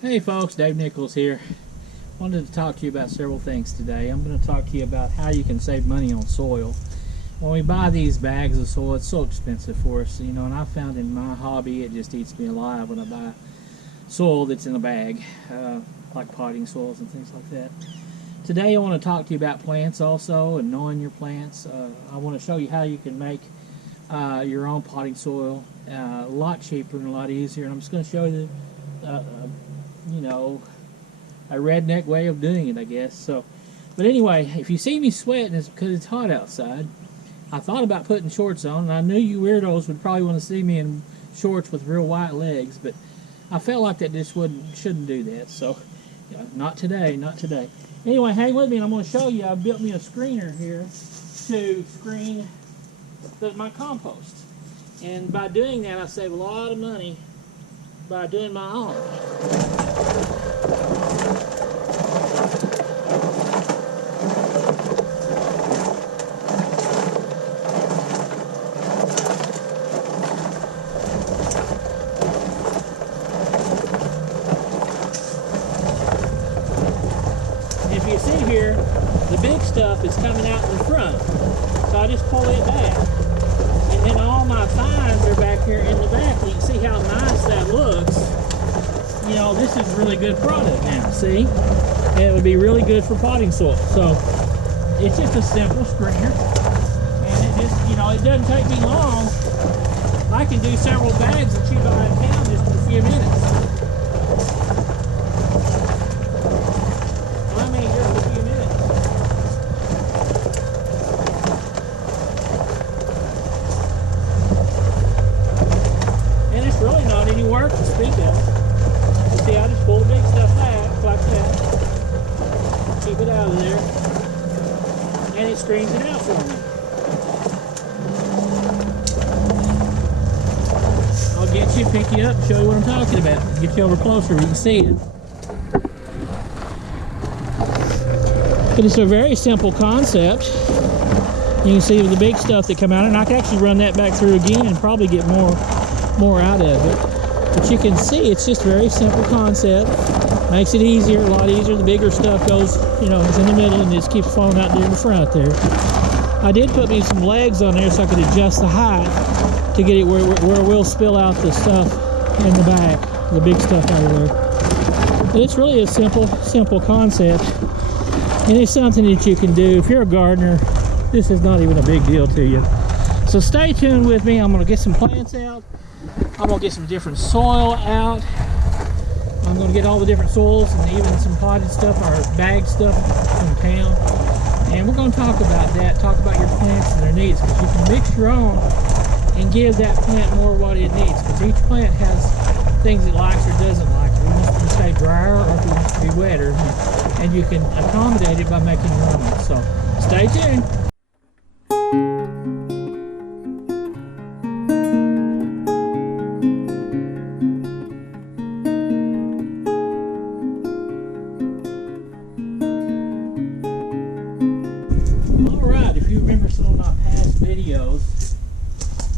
Hey folks, Dave Nichols here. Wanted to talk to you about several things today. I'm going to talk to you about how you can save money on soil. When we buy these bags of soil, it's so expensive for us, you know, and I found in my hobby it just eats me alive when I buy soil that's in a bag, like potting soils and things like that. Today I want to talk to you about plants also and knowing your plants. I want to show you how you can make your own potting soil a lot cheaper and a lot easier, and I'm just going to show you you know, a redneck way of doing it, I guess. So, but anyway, if you see me sweating, it's because it's hot outside. I thought about putting shorts on, and I knew you weirdos would probably want to see me in shorts with real white legs, but I felt like that just shouldn't do that. So, not today, not today. Anyway, hang with me, and I'm going to show you. I built me a screener here to screen my compost, and by doing that, I save a lot of money by doing my own. If you see here, the big stuff is coming out in the front, so I just pull it back. And then all my fines are back here in the back. You can see how nice that looks. You know, this is really good product now, see? And it would be really good for potting soil. So, it's just a simple screener. And it just, you know, it doesn't take me long. I can do several bags of chew behind town just in a few minutes. I mean, just a few minutes. And it's really not any work to speak of. You see, I just pull the big stuff back like that. Keep it out of there. And it screens it out for me. I'll get you, pick you up, show you what I'm talking about. Get you over closer where you can see it. But it's a very simple concept. You can see the big stuff that come out, and I can actually run that back through again and probably get more out of it. But you can see it's just a very simple concept. Makes it easier, a lot easier. The bigger stuff goes, you know, is in the middle and just keeps falling out there in the front there. I did put me some legs on there so I could adjust the height to get it where we'll spill out the stuff in the back, the big stuff out of there. But it's really a simple concept. And it's something that you can do. If you're a gardener, this is not even a big deal to you. So stay tuned with me. I'm going to get some plants out. I'm going to get some different soil out. I'm going to get all the different soils and even some potted stuff or bag stuff from town. And we're going to talk about that, talk about your plants and their needs, because you can mix your own and give that plant more what it needs, because each plant has things it likes or doesn't like. If it wants to stay drier or if it wants to be wetter, and you can accommodate it by making your own. So stay tuned. Alright, if you remember some of my past videos,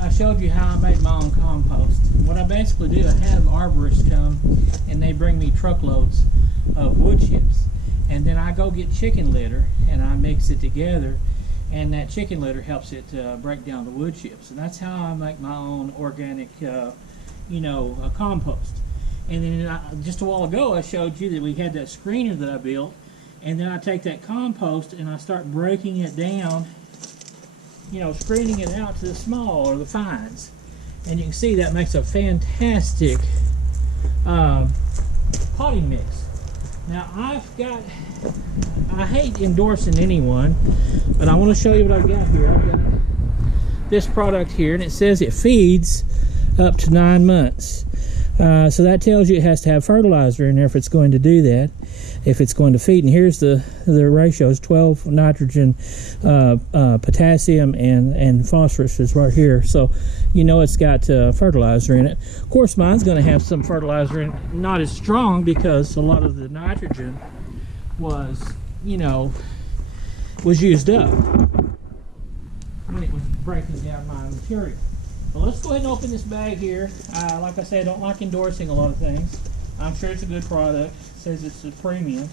I showed you how I make my own compost. What I basically do, I have arborists come and they bring me truckloads of wood chips, and then I go get chicken litter and I mix it together, and that chicken litter helps it break down the wood chips, and that's how I make my own organic compost. And then just a while ago I showed you that we had that screener that I built, and then I take that compost and I start breaking it down, you know, screening it out to the small or the fines, and you can see that makes a fantastic potting mix. Now I hate endorsing anyone, but I want to show you what I've got here. I've got this product here, and it says it feeds up to 9 months. So that tells you it has to have fertilizer in there if it's going to do that, if it's going to feed. And here's the ratios: 12 nitrogen, potassium, and phosphorus is right here. So you know it's got fertilizer in it. Of course, mine's going to have some fertilizer in it, not as strong, because a lot of the nitrogen was used up when it was breaking down my material. Well, let's go ahead and open this bag here. Like I said, I don't like endorsing a lot of things. I'm sure it's a good product. It says it's a premium.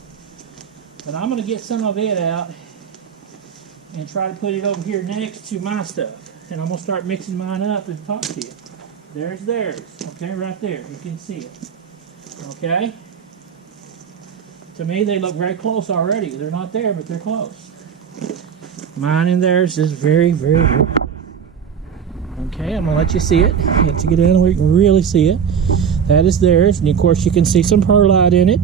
But I'm going to get some of it out and try to put it over here next to my stuff. And I'm going to start mixing mine up and talk to you. There's theirs. Okay, right there. You can see it. Okay? To me, they look very close already. They're not there, but they're close. Mine and theirs is very, very, very close. Okay, I'm going to let you see it. You have to get in where you can really see it. That is theirs. And, of course, you can see some perlite in it.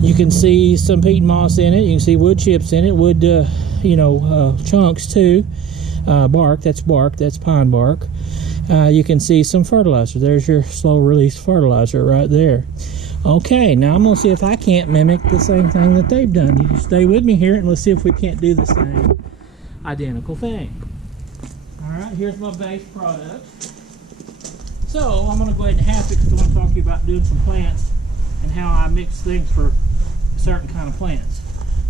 You can see some peat moss in it. You can see wood chips in it. Wood, chunks, too. Bark. That's pine bark. You can see some fertilizer. There's your slow-release fertilizer right there. Okay, now I'm going to see if I can't mimic the same thing that they've done. You stay with me here, and let's see if we can't do the same identical thing. Alright, here's my base product. So, I'm going to go ahead and half it because I want to talk to you about doing some plants and how I mix things for certain kind of plants.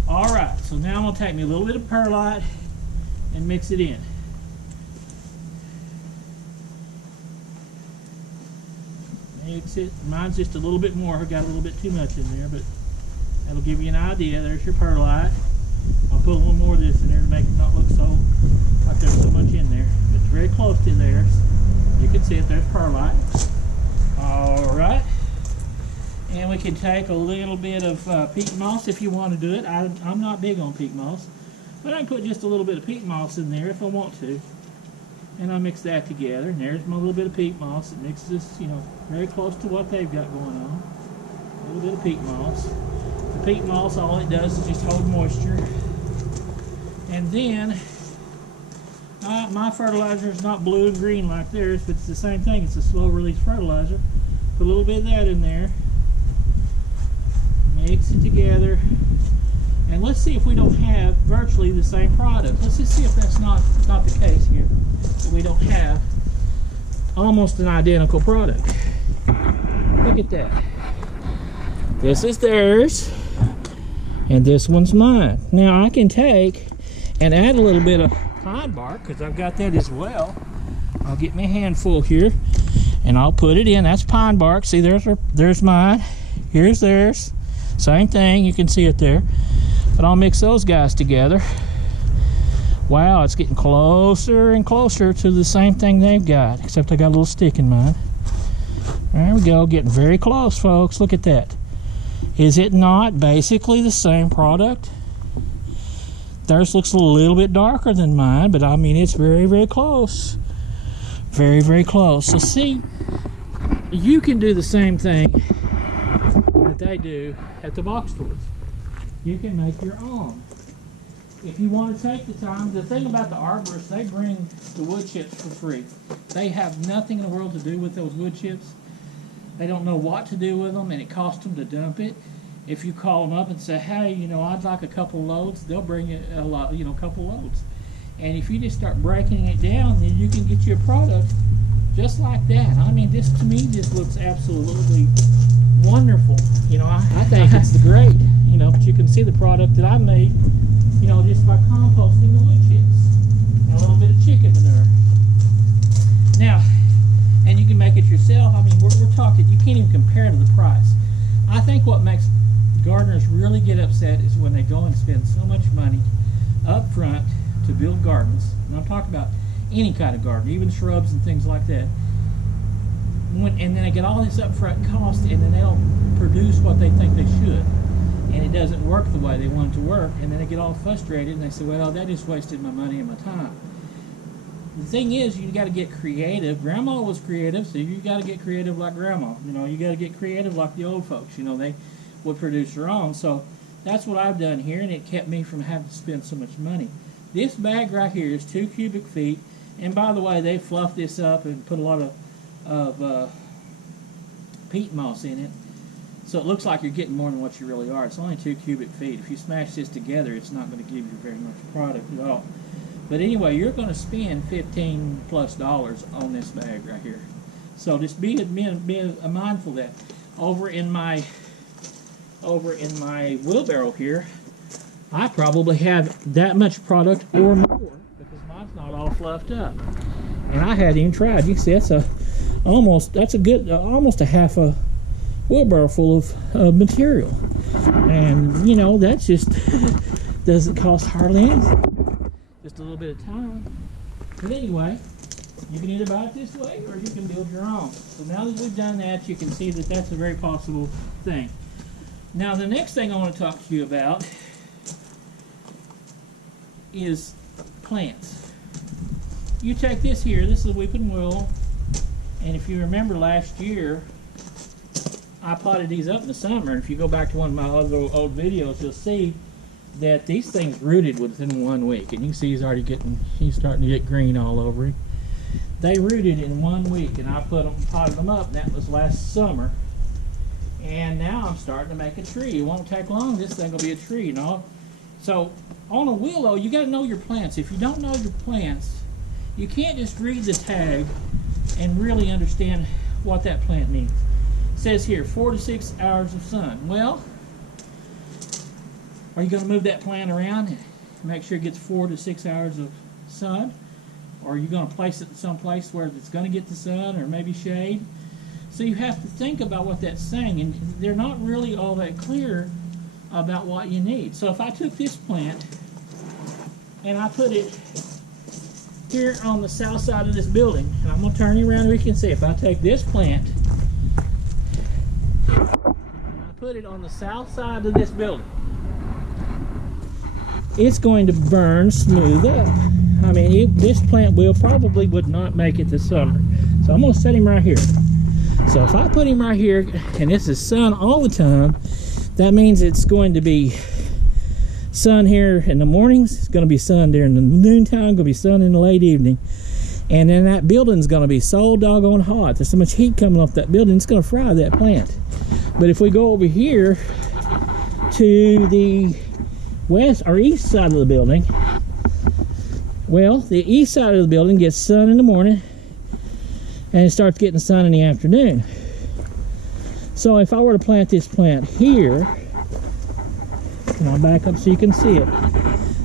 Alright, so now I'm going to take me a little bit of perlite and mix it in. Mix it. Mine's just a little bit more. I got a little bit too much in there, but that'll give you an idea. There's your perlite. I'll put a little more of this in there to make it not look so like there's so much in there. It's very close to theirs. You can see it. There's perlite. Alright. And we can take a little bit of peat moss if you want to do it. I'm not big on peat moss, but I can put just a little bit of peat moss in there if I want to. And I mix that together, and there's my little bit of peat moss. It mixes, very close to what they've got going on. A little bit of peat moss. The peat moss, all it does is just hold moisture. And then, my fertilizer is not blue and green like theirs, but it's the same thing. It's a slow-release fertilizer. Put a little bit of that in there. Mix it together. And let's see if we don't have virtually the same product. Let's just see if that's not the case here. That we don't have almost an identical product. Look at that. This is theirs, and this one's mine. Now I can take and add a little bit of pine bark, because I've got that as well. I'll get me a handful here, and I'll put it in. That's pine bark. See, there's mine. Here's theirs. Same thing. You can see it there. But I'll mix those guys together. Wow, it's getting closer and closer to the same thing they've got, except I got a little stick in mine. There we go, getting very close, folks. Look at that. Is it not basically the same product? Theirs looks a little bit darker than mine, but I mean, it's very, very close. Very, very close. So see, you can do the same thing that they do at the box stores. You can make your own. If you want to take the time, the thing about the arborists, they bring the wood chips for free. They have nothing in the world to do with those wood chips. They don't know what to do with them, and it costs them to dump it. If you call them up and say, hey, I'd like a couple loads, they'll bring you a couple loads. And if you just start breaking it down, then you can get you a product just like that. I mean, this to me just looks absolutely wonderful. I think it's great. But you can see the product that I made, just by composting the wood chips and a little bit of chicken manure. Now, and you can make it yourself. I mean, we're talking, you can't even compare to the price. I think what makes gardeners really get upset is when they go and spend so much money up front to build gardens. And I'm talking about any kind of garden, even shrubs and things like that. And then they get all this upfront cost, and then they don't produce what they think they should. And it doesn't work the way they want it to work, and then they get all frustrated, and they say, well, that just wasted my money and my time. The thing is, you got to get creative. Grandma was creative, so you got to get creative like Grandma. You got to get creative like the old folks. They would produce their own. So that's what I've done here, and it kept me from having to spend so much money. This bag right here is 2 cubic feet, and by the way, they fluffed this up and put a lot of peat moss in it. So it looks like you're getting more than what you really are. It's only 2 cubic feet. If you smash this together, it's not going to give you very much product at all. But anyway, you're going to spend $15+ on this bag right here. So just be mindful of that. Over in my wheelbarrow here, I probably have that much product or more because mine's not all fluffed up. And I hadn't even tried. You can see almost a half a wheelbarrow full of material. And you know, that just doesn't cost hardly anything, just a little bit of time. But anyway, you can either buy it this way or you can build your own. So now that we've done that, you can see that that's a very possible thing. Now the next thing I want to talk to you about is plants. You take this here, this is a weeping willow, and if you remember last year, I potted these up in the summer, and if you go back to one of my other old videos, you'll see that these things rooted within 1 week, and you can see he's starting to get green all over him. They rooted in 1 week, and I potted them up, and that was last summer. And now I'm starting to make a tree. It won't take long, this thing will be a tree, you know. So on a willow, you got to know your plants. If you don't know your plants, you can't just read the tag and really understand what that plant needs. It says here 4 to 6 hours of sun. Well, are you going to move that plant around and make sure it gets 4 to 6 hours of sun? Or are you going to place it someplace where it's going to get the sun or maybe shade? So you have to think about what that's saying, and they're not really all that clear about what you need. So if I took this plant and I put it here on the south side of this building, and I'm going to turn you around where you can see, if I take this plant and I put it on the south side of this building, it's going to burn smooth up. I mean, this plant probably would not make it this summer. So I'm going to set him right here. So if I put him right here, and this is sun all the time, that means it's going to be sun here in the mornings, it's going to be sun during the noontime, going to be sun in the late evening. And then that building's going to be so doggone hot. There's so much heat coming off that building, it's going to fry that plant. But if we go over here to the west or east side of the building, well, the east side of the building gets sun in the morning and it starts getting sun in the afternoon. So if I were to plant this plant here, and I'll back up so you can see it,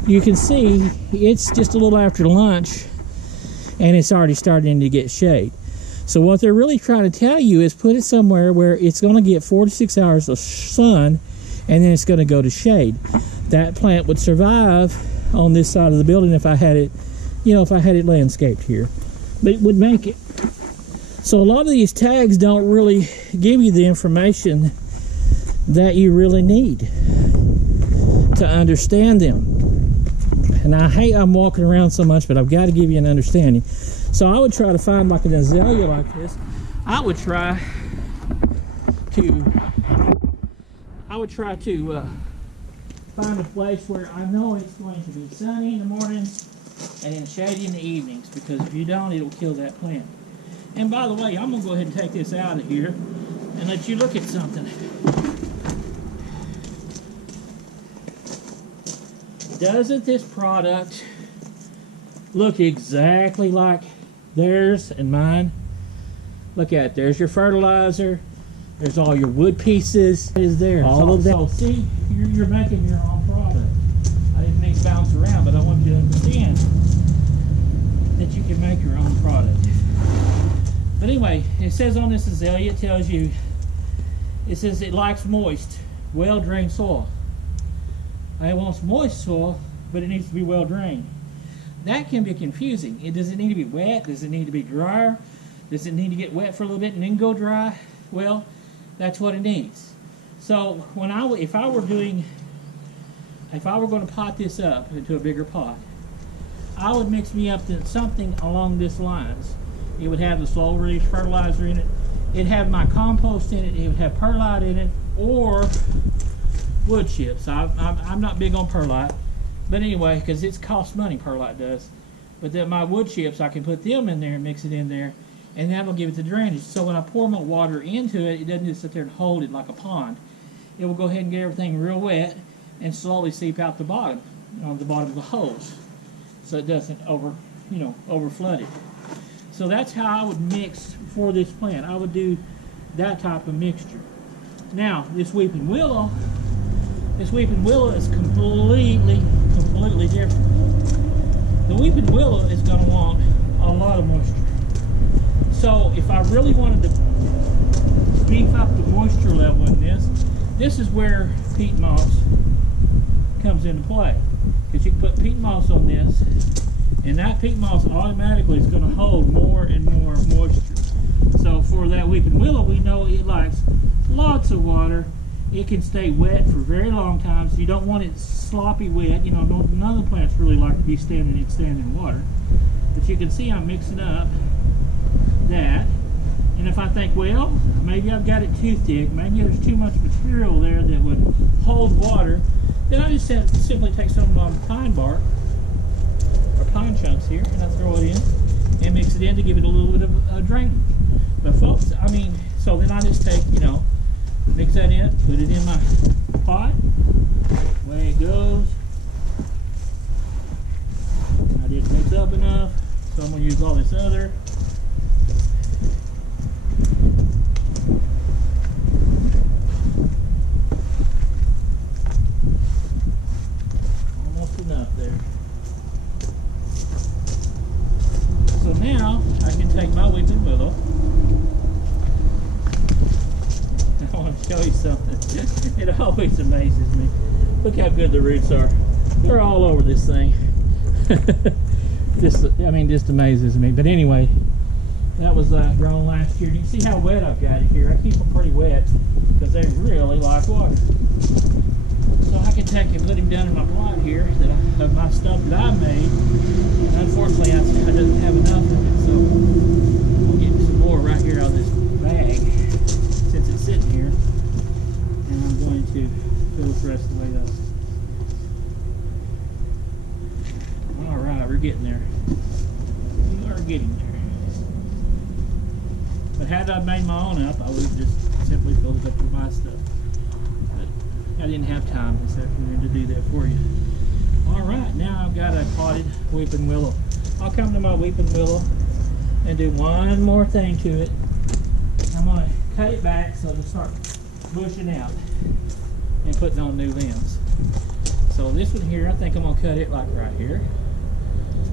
you can see it's just a little after lunch and it's already starting to get shade. So what they're really trying to tell you is put it somewhere where it's going to get 4 to 6 hours of sun and then it's going to go to shade. That plant would survive on this side of the building if I had it, you know, if I had it landscaped here, but it would make it. So a lot of these tags don't really give you the information that you really need to understand them. And I hate I'm walking around so much, but I've got to give you an understanding. So I would try to find like an azalea like this. I would try to find a place where I know it's going to be sunny in the mornings and then shady in the evenings, because if you don't, it'll kill that plant. And by the way, I'm going to go ahead and take this out of here and let you look at something. Doesn't this product look exactly like theirs and mine? Look at it. There's your fertilizer. There's all your wood pieces. It is there. All of that. So see, you're making your own product. I didn't mean to bounce around, but I want you to understand that you can make your own product. But anyway, it says on this azalea, it tells you, it says it likes moist, well-drained soil. It wants moist soil, but it needs to be well-drained. That can be confusing. Does it need to be wet? Does it need to be drier? Does it need to get wet for a little bit and then go dry? Well, that's what it needs. So when if I were going to pot this up into a bigger pot, I would mix me up to something along this lines. It would have the slow release fertilizer in it. It'd have my compost in it. It would have perlite in it, or wood chips. I'm not big on perlite, but anyway, because it costs money, perlite does. But then my wood chips, I can put them in there and mix it in there, and that'll give it the drainage. So when I pour my water into it, it doesn't just sit there and hold it like a pond. It will go ahead and get everything real wet and slowly seep out the bottom, on the bottom of the hose, so it doesn't over flood it. So that's how I would mix for this plant. I would do that type of mixture. Now, this weeping willow is completely different. The weeping willow is going to want a lot of moisture. So if I really wanted to beef up the moisture level in this. This is where peat moss comes into play, because you can put peat moss on this, and that peat moss automatically is going to hold more and more moisture. So for that weeping willow, we know it likes lots of water. It can stay wet for very long times. You don't want it sloppy wet. You know, none of the plants really like to be standing in water. But you can see I'm mixing up that. And if I think, well, maybe I've got it too thick, maybe there's too much material there that would hold water, then I just simply take some pine bark or pine chunks here, and I throw it in and mix it in to give it a little bit of drainage. But folks, I mean, so then I just take, you know, mix that in, put it in my pot, away it goes. I didn't mix up enough, so I'm going to use all this other. Almost enough there. So now I can take my weeping willow. I want to show you something. It always amazes me. Look how good the roots are. They're all over this thing. Just amazes me. But anyway, that was grown last year. You can see how wet I've got it here. I keep them pretty wet because they really like water. So I can take and put him down in my plot here of my stuff that I made. And unfortunately, I doesn't have enough of it, so I'll get some more right here out of this bag since it's sitting here. And I'm going to fill the rest of the way up. All right, we're getting there. We are getting there. But had I made my own up, I would have just simply filled it up with my stuff. But I didn't have time this afternoon to do that for you. All right, now I've got a potted weeping willow. I'll come to my weeping willow and do one more thing to it. I'm going to cut it back so it'll start bushing out and putting on new limbs. So this one here, I think I'm going to cut it like right here,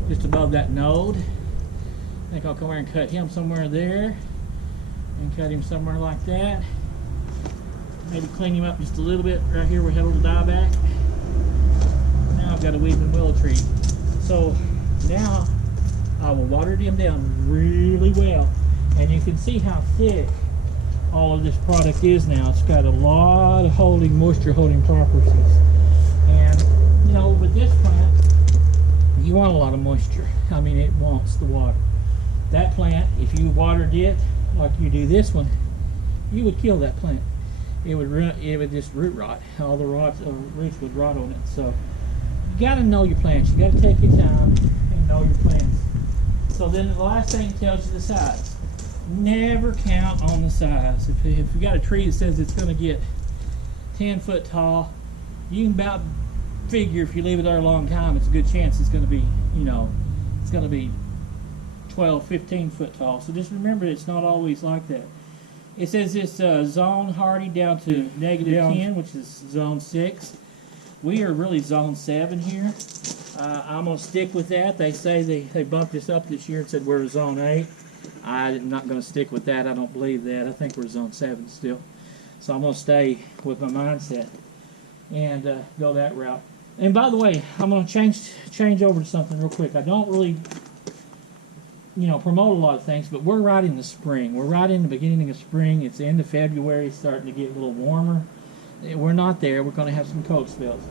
just above that node. I think I'll come here and cut him somewhere there, and cut him somewhere like that. Maybe clean him up just a little bit right here where he'll die back. Now I've got a weeping willow tree. So now I will water him down really well, and you can see how thick all of this product is now. It's got a lot of moisture holding properties. And you know, with this plant, you want a lot of moisture. I mean, it wants the water. That plant, if you watered it like you do this one, you would kill that plant. It would just root rot. All the roots would rot on it. So you got to know your plants. You got to take your time and know your plants. So then the last thing it tells you the size. Never count on the size. If you got a tree that says it's going to get 10 foot tall, you can about figure if you leave it there a long time, it's a good chance it's going to be, you know, it's going to be 12, 15 foot tall. So just remember, it's not always like that. It says it's zone hardy down to -10, which is zone 6. We are really zone 7 here. I'm going to stick with that. They say they bumped us up this year and said we're zone 8. I'm not going to stick with that. I don't believe that. I think we're zone 7 still. So I'm going to stay with my mindset and go that route. And by the way, I'm going to change over to something real quick. I don't really, you know, promote a lot of things, but we're right in the spring. We're right in the beginning of spring. It's the end of February. It's starting to get a little warmer. We're not there. We're going to have some cold spells.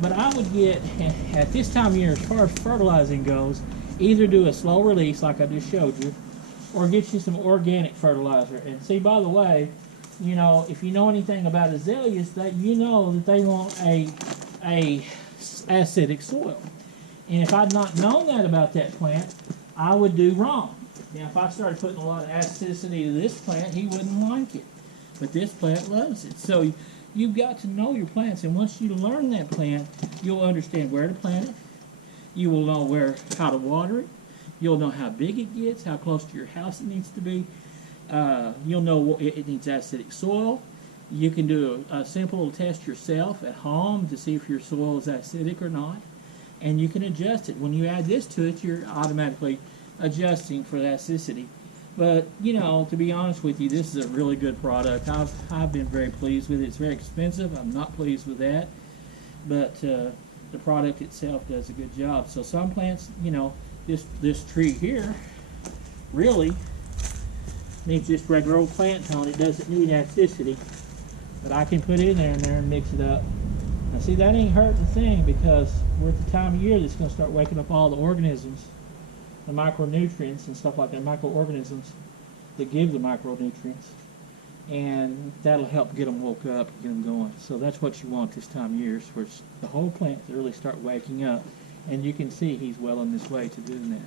But I would get, at this time of year, as far as fertilizing goes, either do a slow release like I just showed you, or get you some organic fertilizer. And see, by the way, you know, if you know anything about azaleas, that you know that they want a acidic soil. And if I'd not known that about that plant, I would do wrong. Now, if I started putting a lot of acidity to this plant, he wouldn't like it. But this plant loves it. So you've got to know your plants, and once you learn that plant, you'll understand where to plant it. You will know how to water it. You'll know how big it gets, how close to your house it needs to be. You'll know it needs acidic soil. You can do a simple test yourself at home to see if your soil is acidic or not, and you can adjust it. When you add this to it, you're automatically adjusting for the acidity. But, you know, to be honest with you, this is a really good product. I've been very pleased with it. It's very expensive. I'm not pleased with that. But the product itself does a good job. So some plants, you know, this tree here really needs just regular old plant tone. It doesn't need acidity. But I can put it in there and mix it up. Now see, that ain't hurting the thing, because we're at the time of year that's going to start waking up all the organisms, the micronutrients and stuff like that, microorganisms that give the micronutrients, and that'll help get them woke up, get them going. So that's what you want this time of year, is for the whole plant to really start waking up, and you can see he's well on this way to doing that.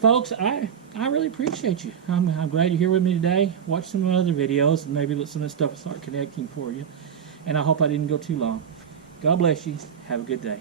Folks, I really appreciate you. I'm glad you're here with me today. Watch some other videos, and maybe let some of this stuff start connecting for you. And I hope I didn't go too long. God bless you. Have a good day.